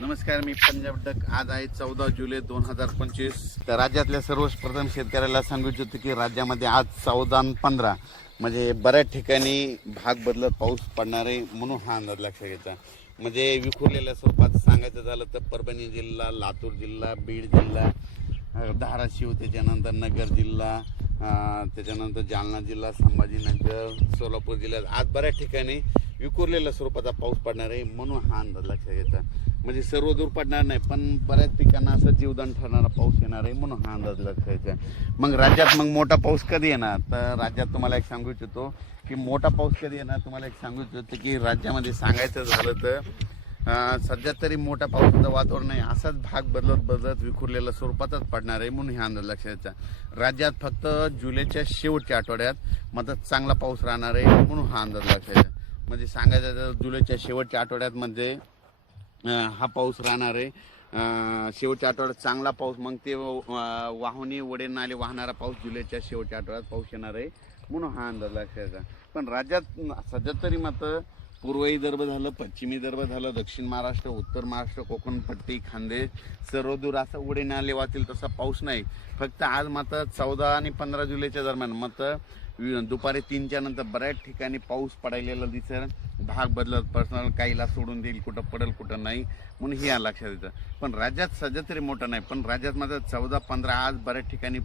नमस्कार मी पंजाब डक. आज आहे चौदा जुलै दोन हजार पंचवीस. तर राज्यातल्या सर्वप्रथम शेतकऱ्याला सांगू इच्छितो की राज्यामध्ये आज चौदा आणि पंधरा. म्हणजे बऱ्याच ठिकाणी भाग बदलत पाऊस पडणार आहे म्हणून हा अंदाज लक्षात घ्यायचा. म्हणजे विखुरलेल्या स्वरूपात सांगायचं झालं तर परभणी जिल्हा लातूर जिल्हा बीड जिल्हा धाराशिव त्याच्यानंतर नगर जिल्हा त्याच्यानंतर जालना जिल्हा संभाजीनगर सोलापूर जिल्ह्यात. आज बऱ्याच ठिकाणी विखुरलेल्या स्वरूपाचा पाऊस पडणार आहे म्हणून हा अंदाज लक्षात घ्यायचा. म्हणजे सर्व दूर पडणार नाही पण बऱ्याच पिकांना असं जीवदान ठरणारा पाऊस येणार आहे म्हणून हा अंदाज लक्षायचा आहे. मग राज्यात मग मोठा पाऊस कधी येणार? तर राज्यात तुम्हाला एक सांगू इच्छितो की मोठा पाऊस कधी येणार? तुम्हाला एक सांगू इच्छितो की राज्यामध्ये सांगायचं झालं तर सध्या तरी मोठा पावसाचं वातावरण नाही असाच भाग बदलत बदलत विखुरलेल्या स्वरूपातच पडणार आहे म्हणून हे अंदाज लक्षायचा राज्यात फक्त जुलैच्या शेवटच्या आठवड्यात मदत चांगला पाऊस राहणार आहे म्हणून हा अंदाज लक्षायचा म्हणजे सांगायचं तर जुलैच्या शेवटच्या आठवड्यात म्हणजे हा पाऊस राहणार आहे. शेवटच्या आठवड्यात चांगला पाऊस मग ते अं, वाहुनी वडे नाले वाहणारा पाऊस जुलैच्या शेवटच्या आठवड्यात पाऊस येणार आहे म्हणून हा अंदाज लक्षायचा पण राज्यात सध्या तरी मात्र पूर्व विदर्भ झालं पश्चिमी विदर्भ झालं दक्षिण महाराष्ट्र उत्तर महाराष्ट्र कोकणपट्टी खानदेश सर्व दूर असं उडे नाले वाचेल तसा पाऊस नाही. फक्त आज मात्र चौदा आणि पंधरा जुलैच्या दरम्यान मात्र दुपारी तीनच्या नंतर बऱ्याच ठिकाणी पाऊस पडायलेला दिसेल. भाग बदलत पर्सनल काहीला सोडून देईल कुठं पडेल कुठं नाही. म्हणून हे लक्षात येतं. पण राज्यात सध्या तरी मोठं नाही पण राज्यात माझं चौदा पंधरा आज बऱ्याच ठिकाणी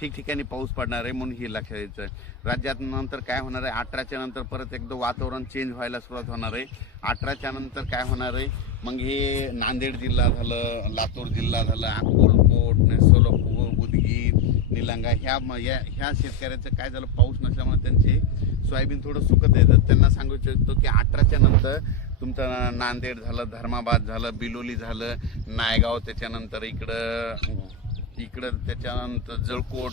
ठिकठिकाणी पाऊस पडणार आहे म्हणून हे लक्षात यायचं राज्यात नंतर काय होणार आहे? अठराच्या नंतर परत एकदा वातावरण चेंज व्हायला सुरुवात होणार आहे. अठराच्या नंतर काय होणार आहे? मग हे नांदेड जिल्हा झालं लातूर जिल्हा झालं अकोलकोट सोलापूर उदगीर निलंगा ह्या ह्या या ह्या शेतकऱ्याचं काय झालं पाऊस नसल्यामुळे त्यांचे सोयाबीन थोडं सुकत येतं त्यांना सांगू इच्छितो की अठराच्या नंतर तुमचं नांदेड झालं धर्माबाद झालं बिलोली झालं नायगाव त्याच्यानंतर इकडं इकडं त्याच्यानंतर जळकोट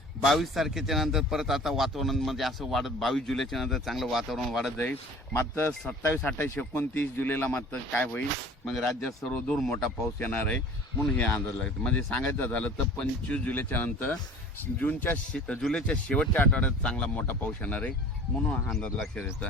बावीस तारखेच्या नंतर परत आता वातावरण म्हणजे असं वाढत बावीस जुलैच्या नंतर चांगलं वातावरण वाढत जाईल. मात्र सत्तावीस अठ्ठावीस एकोणतीस जुलैला मात्र काय होईल? मग राज्यात सर्व दूर मोठा पाऊस येणार आहे म्हणून हे अंदाज लागतं. म्हणजे सांगायचं झालं तर पंचवीस जुलैच्या नंतर जूनच्या शे जुलैच्या शेवटच्या आठवड्यात चांगला मोठा पाऊस येणार आहे म्हणून हा अंदाज लक्षात येतं.